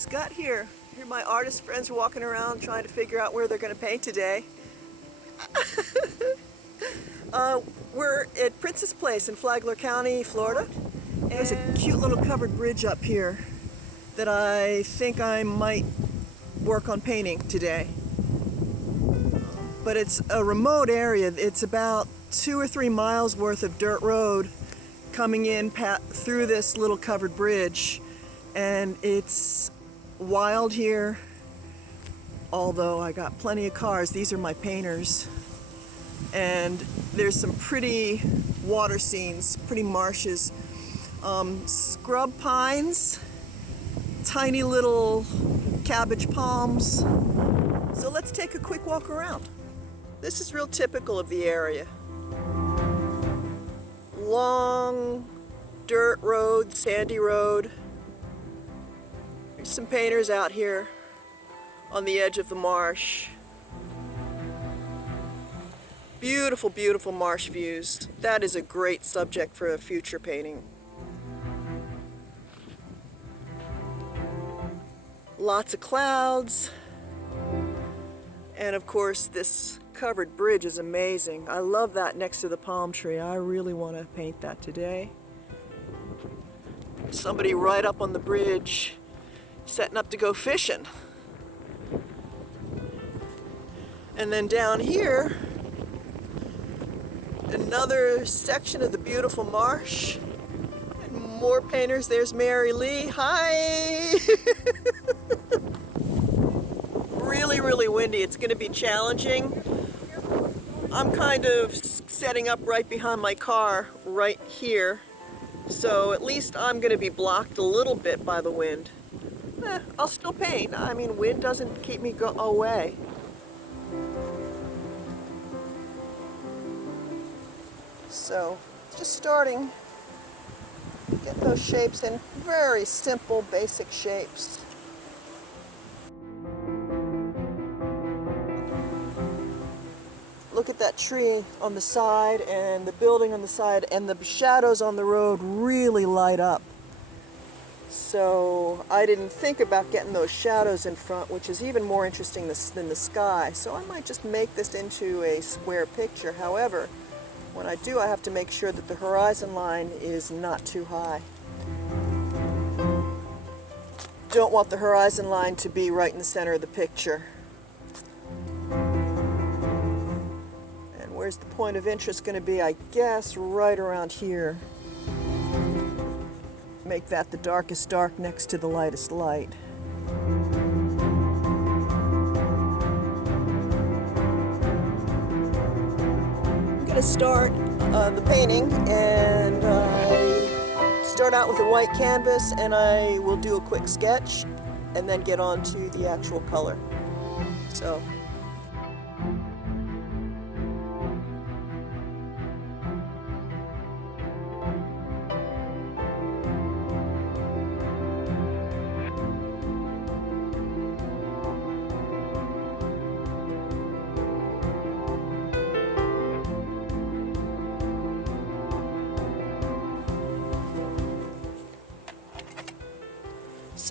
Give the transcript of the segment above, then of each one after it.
just got here. Here my artist friends are walking around trying to figure out where they're going to paint today. We're at Princess Place in Flagler County, Florida. And there's a cute little covered bridge up here that I think I might work on painting today. But it's a remote area. It's about 2 or 3 miles worth of dirt road coming in through this little covered bridge. And it's wild here, although I got plenty of cars. These are my painters. And there's some pretty water scenes, pretty marshes, scrub pines, tiny little cabbage palms. So let's take a quick walk around. This is real typical of the area. Long dirt road, sandy road. There's some painters out here on the edge of the marsh. Beautiful, beautiful marsh views. That is a great subject for a future painting. Lots of clouds. And of course, this covered bridge is amazing. I love that next to the palm tree. I really want to paint that today. Somebody right up on the bridge setting up to go fishing. And then down here, another section of the beautiful marsh. And more painters. There's Mary Lee. Hi! Really, really windy. It's going to be challenging. I'm kind of setting up right behind my car right here. So at least I'm going to be blocked a little bit by the wind. I'll still paint. I mean, wind doesn't keep me away. So, just starting, get those shapes in, very simple, basic shapes. Look at that tree on the side and the building on the side, and the shadows on the road really light up. So I didn't think about getting those shadows in front, which is even more interesting than the sky. So I might just make this into a square picture. However, when I do, I have to make sure that the horizon line is not too high. Don't want the horizon line to be right in the center of the picture. And where's the point of interest going to be? I guess right around here. Make that the darkest dark next to the lightest light. I'm going to start the painting, and I start out with a white canvas, and I will do a quick sketch and then get on to the actual color. So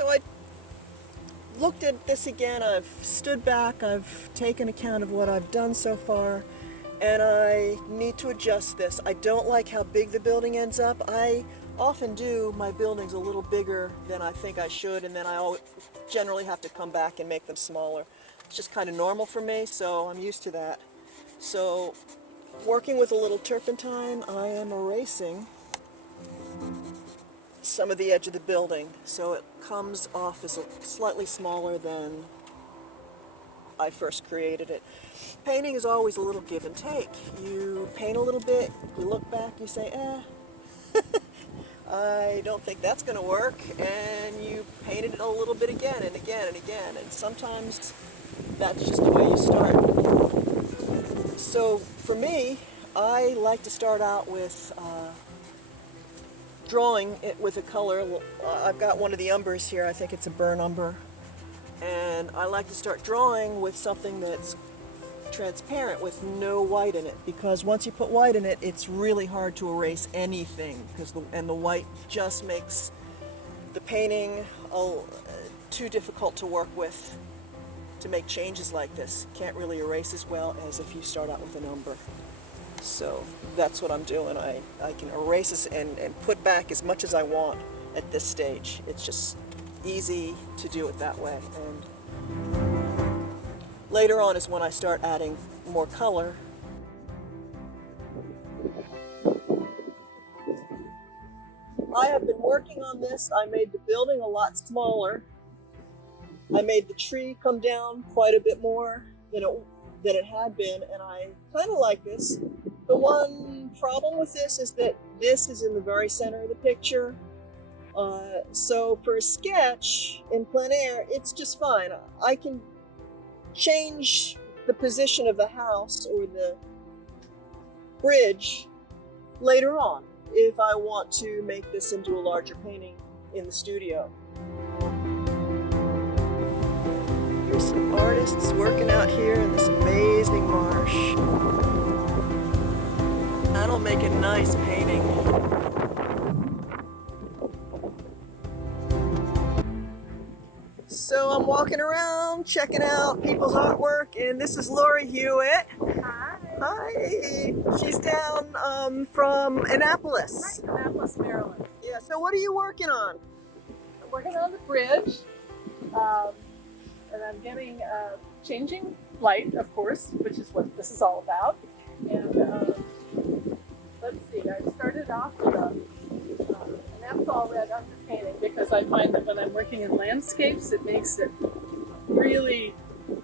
I looked at this again, I've stood back, I've taken account of what I've done so far, and I need to adjust this. I don't like how big the building ends up. I often do my buildings a little bigger than I think I should, and then I generally have to come back and make them smaller. It's just kind of normal for me, so I'm used to that. So, working with a little turpentine, I am erasing some of the edge of the building, so it comes off as slightly smaller than I first created it. Painting is always a little give and take. You paint a little bit, you look back, you say, I don't think that's going to work, and you paint it a little bit again and again and again, and sometimes that's just the way you start. So for me, I like to start out with drawing it with a color. I've got one of the umbers here. I think it's a burn umber. And I like to start drawing with something that's transparent with no white in it, because once you put white in it, it's really hard to erase anything, because the white just makes the painting too difficult to work with to make changes like this. Can't really erase as well as if you start out with an umber. So that's what I'm doing. I can erase this and put back as much as I want at this stage. It's just easy to do it that way. And later on is when I start adding more color. I have been working on this. I made the building a lot smaller. I made the tree come down quite a bit more than it had been, and I kind of like this. The one problem with this is that this is in the very center of the picture. So for a sketch in plein air, it's just fine. I can change the position of the house or the bridge later on if I want to make this into a larger painting in the studio. Here's some artists working out here in this amazing marsh. That'll make a nice painting. So I'm walking around, checking out people's artwork, and this is Lori Hewitt. Hi. Hi. She's down from Annapolis. Right, Annapolis, Maryland. Yeah, so what are you working on? I'm working on the bridge, and I'm getting changing light, of course, which is what this is all about. And let's see, I started off with an aphthol red underpainting because I find that when I'm working in landscapes, it makes it really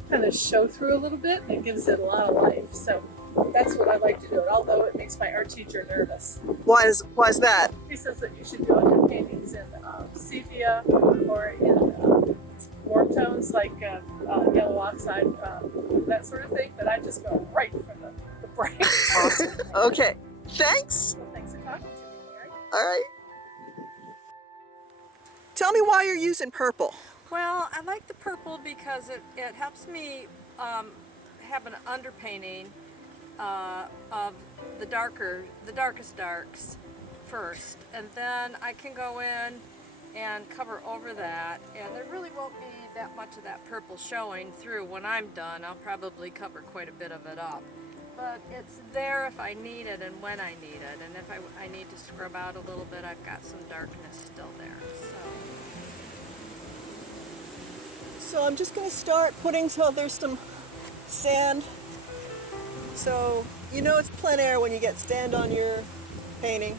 kind of show through a little bit and it gives it a lot of life. So that's what I like to do, although it makes my art teacher nervous. Why is that? He says that you should do underpaintings in sepia or in warm tones like yellow oxide, that sort of thing, but I just go right for the bright. Awesome. Okay, thanks. Well, thanks for talking to me, Mary. All right. Tell me why you're using purple. Well, I like the purple because it helps me have an underpainting of the darkest darks first, and then I can go in and cover over that, and there really won't be that much of that purple showing through. When I'm done, I'll probably cover quite a bit of it up. But it's there if I need it and when I need it, and if I need to scrub out a little bit, I've got some darkness still there. So I'm just going to start putting, so there's some sand. So you know it's plein air when you get sand on your painting.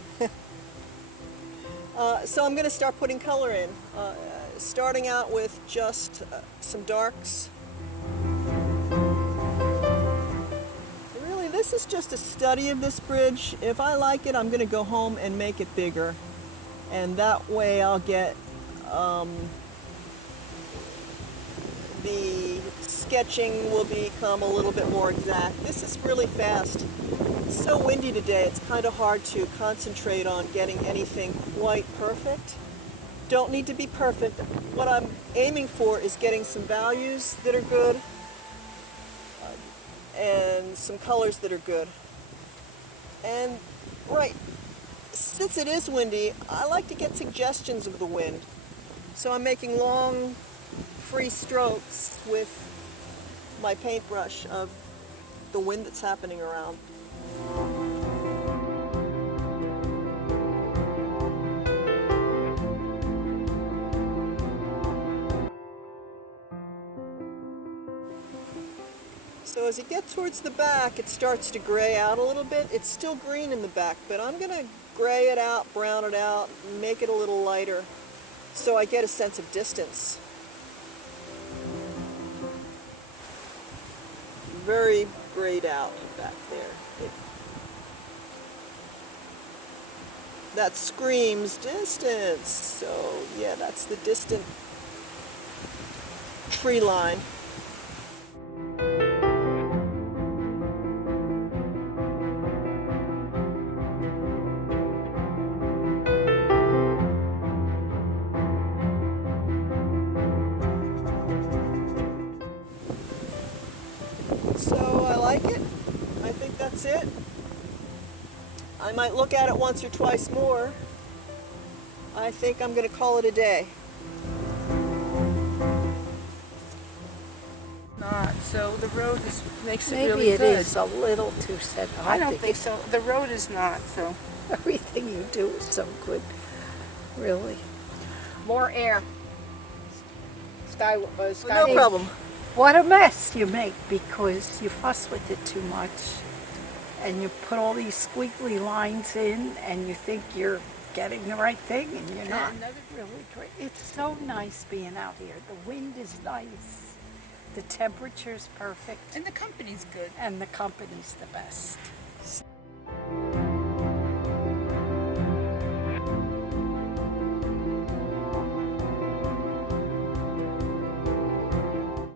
So I'm going to start putting color in, starting out with just some darks. Really, this is just a study of this bridge. If I like it, I'm going to go home and make it bigger. And that way I'll get the sketching will become a little bit more exact. This is really fast. It's so windy today, it's kind of hard to concentrate on getting anything quite perfect. Don't need to be perfect. What I'm aiming for is getting some values that are good and some colors that are good. And right, since it is windy, I like to get suggestions of the wind. So I'm making long, free strokes with my paintbrush of the wind that's happening around. So as you get towards the back, it starts to gray out a little bit. It's still green in the back, but I'm going to gray it out, brown it out, make it a little lighter so I get a sense of distance. Very grayed out back there. That screams distance. So yeah, that's the distant tree line. So I like it. I think that's it. I might look at it once or twice more. I think I'm going to call it a day. not. So the road makes it Maybe really it good. is a little too set. I don't think so. The road is not. So Everything you do is so good, really. more air. Sky. No problem. What a mess you make because you fuss with it too much and you put all these squiggly lines in and you think you're getting the right thing and you're not. Really great. It's so nice being out here. The wind is nice. The temperature's perfect And the company's good. and the company's the best.